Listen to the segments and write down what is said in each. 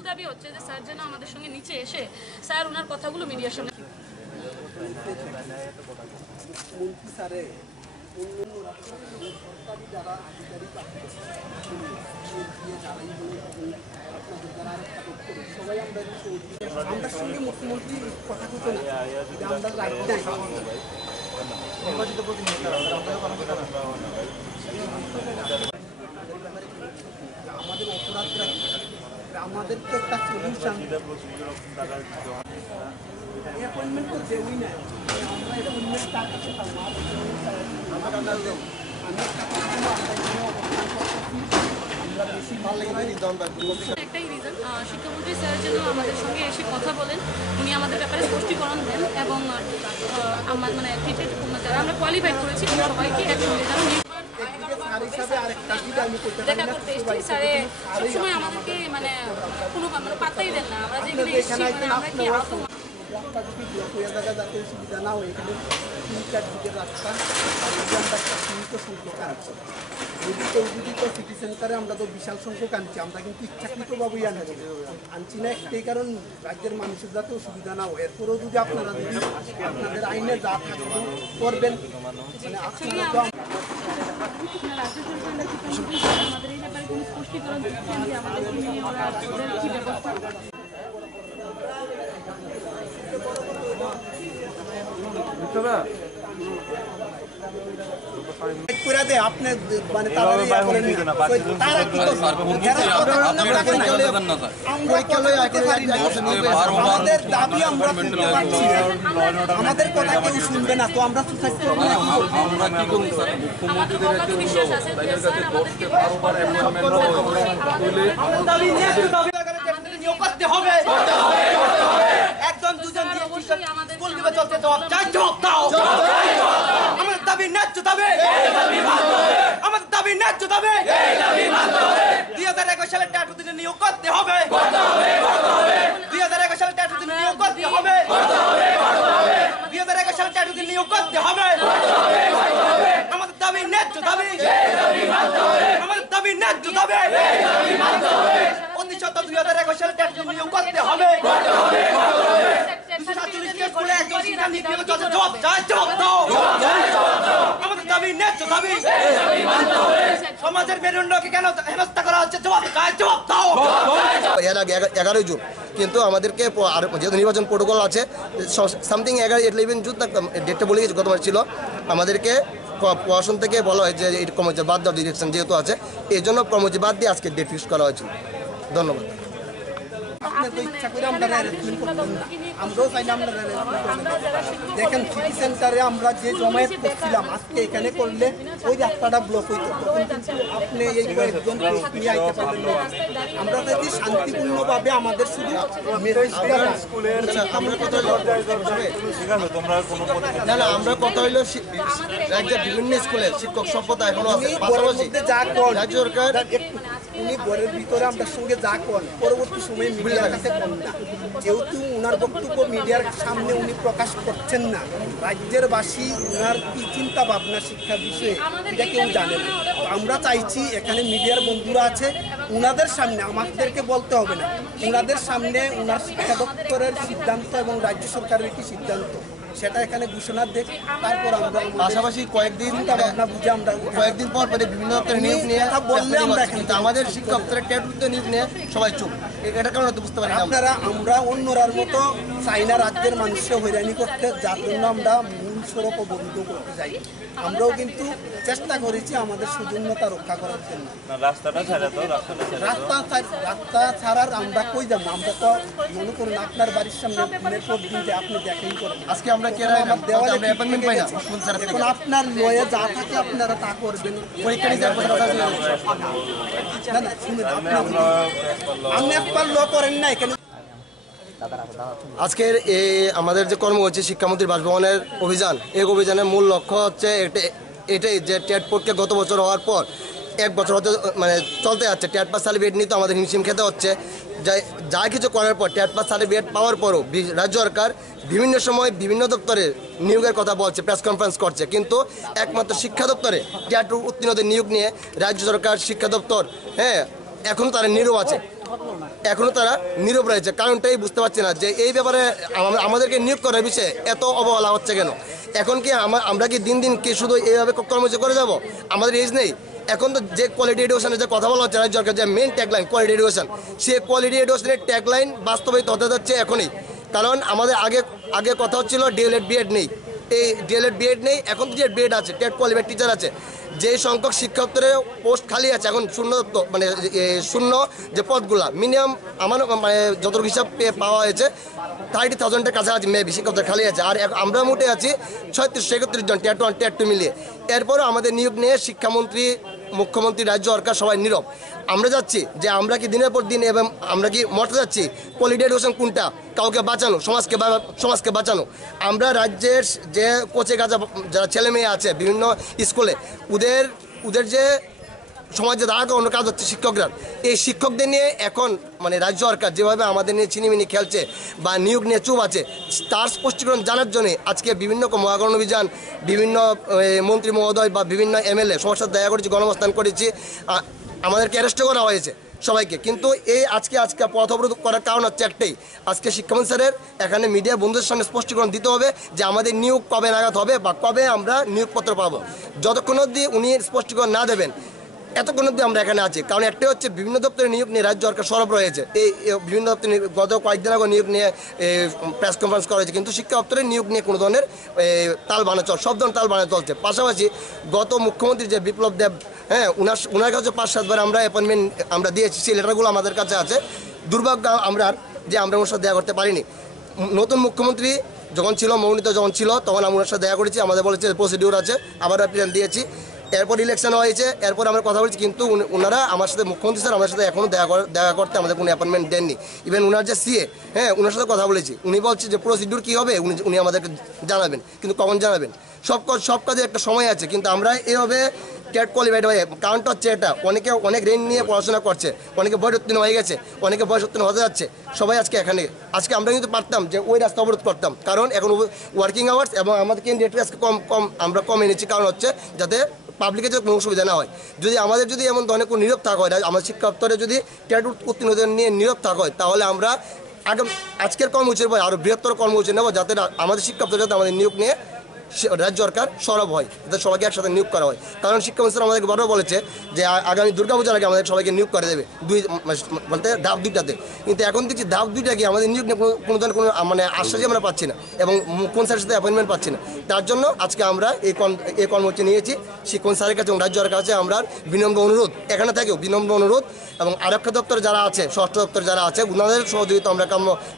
মূল দাবি হচ্ছে যে স্যার যেন আমাদের সঙ্গে নিচে এসে স্যার ওনার কথাগুলো মিডিয়ার সামনে মুখ্যমন্ত্রী কথা বলতে আমাদের অপরাধরা আমাদের তো একটা সলিউশন অ্যাপয়েন্টমেন্ট তো দেওই না আমরা অ্যাপয়েন্টমেন্ট টাকা একটাই রিজন শিক্ষামন্ত্রী স্যার যেন আমাদের সঙ্গে এসে কথা বলেন, উনি আমাদের ব্যাপারে স্পষ্টীকরণ দেন এবং আমার মানে যারা আমরা কোয়ালিফাই করেছি সবাইকে একসঙ্গে দেখা করতে এসেছি। স্যারে সবসময় আমাদেরকে মানে কোনো পাত্তাই দেন না, আমরা যেগুলো এসেছি আমরা কি আহত রাস্তা যদি ব্লক হয়ে থাকা যাতে সুবিধা না হয় এখানে 3-4 দিকের রাস্তা আর আমরা একটা সীমিত সংখ্যক আনছি। যদি কেউ যদি তো সিটি সেন্টারে আমরা তো বিশাল সংখ্যক আনছি, আমরা কিন্তু ইচ্ছাকৃতভাবেই আনছি না একটাই কারণ রাজ্যের মানুষের যাতে অসুবিধা না হয়। এরপরেও যদি আপনারা যদি আপনাদের আইনে যা থাকবে করবেন মানে আপনারা তো আমাদের এই ব্যাপারে কোনো স্পষ্টীকরণ দিচ্ছেন যে আমাদেরকে নিয়ে ওরা ওদের কী ব্যবস্থা আপনি মানে আমাদের দাবি আমরা শুনতে পারছি, আমাদের কথা কেউ শুনবে না, তো আমরা সুসাইড করবো না। একজন দুজন চলতে আমাদের দাবি ন্যায্য দাবি, আমাদের দাবি ন্যায্য দাবি। 2021 সালে ট্যাটু দিনে নিয়োগ করতে হবে, 2021 সালে ট্যাটু দিনে নিয়োগ করতে হবে, 2021 সালে ট্যাটু দিনে নিয়োগ করতে হবে। আমাদের দাবি ন্যায্য দাবি, আমাদের দাবি ন্যায্য দাবি। অতি সত্ত্বেও 2021 সালে ট্যাটু দিনে নিয়োগ করতে হবে। 247 কে স্কুলে একজন শিক্ষক নিয়োগ করতে জবাব চাই, জবাব দাও। আমাদের দাবি ন্যায্য দাবি, সমাজের মেরুদণ্ডকে কেন হেনস্থা করা হচ্ছে, জবাব চাই, জবাব দাও। এর আগে 11 জুন কিন্তু আমাদেরকে যেহেতু নির্বাচন প্রোটোকল আছে সামথিং 11 জুন তাক ডেটটা বলে গেছে, গতবার ছিল আমাদেরকে প্রশাসন থেকে বলা হয় যে এই কর্মচারী বাদ দেওয়ার ডিরেকশন যেহেতু আছে এই জন্য কর্মচারী বাদ দিয়ে আজকে ডেট ফিক্স করা হয়েছিল। ধন্যবাদ। দেখেন সিটি সেন্টারে আমরা যে জমায়েত করছিলাম আজকে এখানে করলে ওই রাস্তাটা ব্লক হইত, আপনি এই কয়েকজন নিয়ে আইতে পারলেন না। আমরা চাইছি শান্তিপূর্ণভাবে আমাদের শুধু না না আমরা কথা হইলো রাজ্যের বিভিন্ন স্কুলের শিক্ষক সভ্যতা এখনো আছে, রাজ্য সরকার উনি ঘরের ভিতরে আমরা সঙ্গে যা করেন পরবর্তী সময়ে মিডিয়ার কাছে করেন না, যেহেতু ওনার বক্তব্য মিডিয়ার সামনে উনি প্রকাশ করছেন না, রাজ্যের বাসী ওনার কি চিন্তা ভাবনা শিক্ষার বিষয়ে এটা কেউ জানে না। আমরা চাইছি এখানে মিডিয়ার বন্ধুরা আছে, ওনাদের সামনে আমাদেরকে বলতে হবে না, ওনাদের সামনে ওনার শিক্ষা দপ্তরের সিদ্ধান্ত এবং রাজ্য সরকারের কি সিদ্ধান্ত সেটা এখানে ঘোষণা দেখ, তারপর আমরা পাশাপাশি কয়েকদিন বুঝে আমরা কয়েকদিন পর বিভিন্ন দপ্তরে নিয়োগ নিয়ে বললে আমরা কিন্তু আমাদের শিক্ষা দপ্তরের ট্যাটুতে নিয়োগ নিয়ে সবাই চুপ, এটা কারণে তো বুঝতে পারি আপনারা আমরা অন্যরার মতো চাইনা রাজ্যের মানুষকে হয়রানি করতে, যার জন্য আমরা মূল সড়ক অবরুদ্ধ করতে যাই। আমরাও কিন্তু চেষ্টা করেছি আমাদের সুযোগ্যতা রক্ষা করার জন্য। রাস্তা ছাড়ার আমরা কই যাব, আমরা তো মনে করুন আপনার বাড়ির সামনে যে আপনি দেখেই করেন, আজকে আমরা এখন আপনার লয়ে যা থাকে আপনারা তা করবেন। পরীক্ষা না শুনুন, আপনি একবার ল করেন না এখানে। আজকের এই আমাদের যে কর্ম হচ্ছে শিক্ষামন্ত্রীর বাসভবনের অভিযান, এই অভিযানের মূল লক্ষ্য হচ্ছে এটাই যে টেট পরীক্ষা গত বছর হওয়ার পর 1 বছর হতে মানে চলতে যাচ্ছে, টেট পাস সার্টিফিকেট নিতে আমাদের হিমশিম খেতে হচ্ছে। যা কিছু করার পর টেট পাস সার্টিফিকেট পাওয়ার পরও রাজ্য সরকার বিভিন্ন সময় বিভিন্ন দপ্তরে নিয়োগের কথা বলছে, প্রেস কনফারেন্স করছে, কিন্তু একমাত্র শিক্ষা দপ্তরে টেট উত্তীর্ণদের নিয়োগ নিয়ে রাজ্য সরকার শিক্ষা দপ্তর এখন তারা নীরব আছে। এখনো তারা নীরব রয়েছে। কারণটাই বুঝতে পারছি না যে এই ব্যাপারে আমাদেরকে নিয়োগ করার বিষয়ে এত অবহেলা হচ্ছে কেন। এখন কি আমরা কি দিন দিন কি শুধু এইভাবে কর্মসূচি করে যাব? আমাদের এজ নেই। এখন তো যে কোয়ালিটি এডুকেশনের যে কথা বলা হচ্ছে রাজ্য সরকার, যে মেন ট্যাগলাইন কোয়ালিটি এডুকেশন, সেই কোয়ালিটি এডুকেশনের ট্যাগলাইন বাস্তবায়িত হতে যাচ্ছে এখনই। কারণ আমাদের আগে কথা হচ্ছিল ডিএলএড বিএড নেই, এই ডিএলএড বিএড নেই, এখন তো যে বিএড আছে, টেট কোয়ালিফাইড টিচার আছে। যেই সংখ্যক শিক্ষকদের পোস্ট খালি আছে এখন শূন্য যে পদগুলা মিনিমাম আমার যত হিসাব পাওয়া হয়েছে 30,000-এর কাছাকাছি মেবি শিক্ষকদের খালি আছে। আর আমরা মোটে আছি 36-37 জন টেট 1 টেট 2 মিলিয়ে। এরপরও আমাদের নিয়োগ নিয়ে শিক্ষামন্ত্রী, মুখ্যমন্ত্রী, রাজ্য সরকার সবাই নীরব। আমরা যাচ্ছি যে আমরা কি দিনের পর দিন এবং আমরা কি মরতে যাচ্ছি? কোয়ালিটি এডুকেশন কোনটা? কাউকে বাঁচানো, সমাজকে বাঁচানো। আমরা রাজ্যের যে কোচে গাছা যারা ছেলে মেয়ে আছে বিভিন্ন স্কুলে, ওদের যে সমাজে দাঁড়া করানোর কাজ হচ্ছে শিক্ষকরা। এই শিক্ষকদের নিয়ে এখন রাজ্য সরকার যেভাবে আমাদের নিয়ে চিনিমিনি খেলছে বা নিয়োগ নিয়ে চুপ আছে, তার স্পষ্টীকরণ জানার জন্য আজকে বিভিন্ন মহাকরণ অভিযান, বিভিন্ন মন্ত্রী মহোদয় বা বিভিন্ন এমএলএ সবার সাথে দেখা করেছি, গণঅবস্থান করেছি, আমাদেরকে অ্যারেস্ট করা হয়েছে সবাইকে। কিন্তু এই আজকে পথ অবরোধ করার কারণ হচ্ছে একটাই, আজকে শিক্ষামন্ত্রী স্যারের এখানে মিডিয়া বন্ধুদের সামনে স্পষ্টীকরণ দিতে হবে যে আমাদের নিয়োগ কবে নাগাদ হবে বা কবে আমরা নিয়োগপত্র পাবো। যতক্ষণ অবধি উনি স্পষ্টীকরণ না দেবেন এতক্ষণ অবধি আমরা এখানে আছি। কারণ একটাই হচ্ছে বিভিন্ন দপ্তরে নিয়োগ নিয়ে রাজ্য সরকার সরব রয়েছে। এই বিভিন্ন দপ্তরে গত কয়েকদিন আগে নিয়োগ নিয়ে প্রেস কনফারেন্স করা হয়েছে, কিন্তু শিক্ষা দপ্তরে নিয়োগ নিয়ে কোনো ধরনের সব ধরনের তাল বানা চলছে। পাশাপাশি গত মুখ্যমন্ত্রী যে বিপ্লব দেব, ওনার কাছে 5-7 বার আমরা অ্যাপয়েন্টমেন্ট আমরা দিয়েছি, সেই লেটারগুলো আমাদের কাছে আছে। দুর্ভাগ্য আমরা ওনার সাথে দেখা করতে পারিনি। নতুন মুখ্যমন্ত্রী যখন ছিল, মৌনিত যখন ছিল, তখন আমরা ওনার সাথে দেখা করেছি, আমাদের বলেছে প্রসিডিউর আছে, আবার অ্যাপ্লিকেশন দিয়েছি। এরপর ইলেকশন হয়েছে, এরপর আমরা কথা বলছি, কিন্তু ওনারা আমার সাথে, মুখ্যমন্ত্রী স্যার আমার সাথে এখনও দেখা করতে আমাদের কোনো অ্যাপয়েন্টমেন্ট দেননি। ইভেন ওনার যে সিএ, ওনার সাথে কথা বলেছি, উনি বলছে যে প্রসিডিউর কী হবে উনি আমাদেরকে জানাবেন, কিন্তু কখন জানাবেন? সব কাজে একটা সময় আছে। কিন্তু আমরা এভাবে টেট কোয়ালিফাইড হয়ে, কারণটা হচ্ছে এটা, অনেক ঋণ নিয়ে পড়াশোনা করছে, অনেকে বয়স উত্তীর্ণ হয়ে গেছে, অনেকে বয়স উত্তীর্ণ হতে যাচ্ছে, সবাই আজকে এখানে। আজকে আমরা কিন্তু পারতাম যে ওই রাস্তা অবরোধ করতাম, কারণ এখন ওয়ার্কিং আওয়ার্স এবং আমাদের ক্যান্ডিডেট আজকে আমরা কম এনেছি, কারণ হচ্ছে যাতে পাবলিকের যদি কোনো অসুবিধা না হয়। যদি এমন ধরনের কোনো নীরব থাকা হয়, আমাদের শিক্ষা দপ্তরে যদি টেট উত্তীর্ণ নিয়ে নীরব থাকা হয়, তাহলে আমরা আজকের কর্মসূচির পর আরও বৃহত্তর কর্মসূচি নেব, যাতে আমাদের শিক্ষা দপ্তর যাতে আমাদের নিয়োগ নিয়ে রাজ্য সরকার সরব হয়, যাতে সবাইকে একসাথে নিয়োগ করা হয়। কারণ শিক্ষামন্ত্রী আমাদেরকে বড় বলেছে যে আগামী দুর্গাপূজার আগে আমাদের সবাইকে নিয়োগ করে দেবে, বলতে ধাপ 2টাতে। কিন্তু এখন দেখছি ধাপ 2টা কি আমাদের নিয়োগ নিয়ে কোনো ধরনের কোনো আশ্বাসই আমরা পাচ্ছি না, এবং কোন স্যারের সাথে অ্যাপয়েন্টমেন্ট পাচ্ছি না। তার জন্য আজকে আমরা এই কর্মসূচি নিয়েছি। শিক্ষক স্যারের কাছে এবং রাজ্য সরকারের কাছে আমরা বিনম্র অনুরোধ, এখানে থেকেও বিনম্র অনুরোধ, এবং আরক্ষা দপ্তরে যারা আছে, স্বরাষ্ট্র দপ্তরে যারা আছে, ওনাদের সহযোগিতা আমরা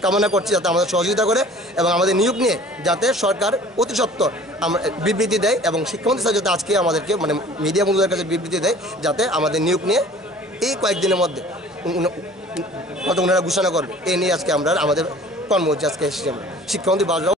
কামনা করছি, যাতে আমাদের সহযোগিতা করে এবং আমাদের নিয়োগ নিয়ে যাতে সরকার অতি সত্বর আমরা বিবৃতি দেয়, এবং শিক্ষামন্ত্রী স্যার যাতে আজকে আমাদেরকে মিডিয়া বন্ধুদের কাছে বিবৃতি দেয়, যাতে আমাদের নিয়োগ নিয়ে এই কয়েকদিনের মধ্যে ওনারা ঘোষণা করবে। এই নিয়ে আজকে আমরা আমাদের কর্মসূচি আজকে এসেছি আমরা। শিক্ষামন্ত্রী বাসভবন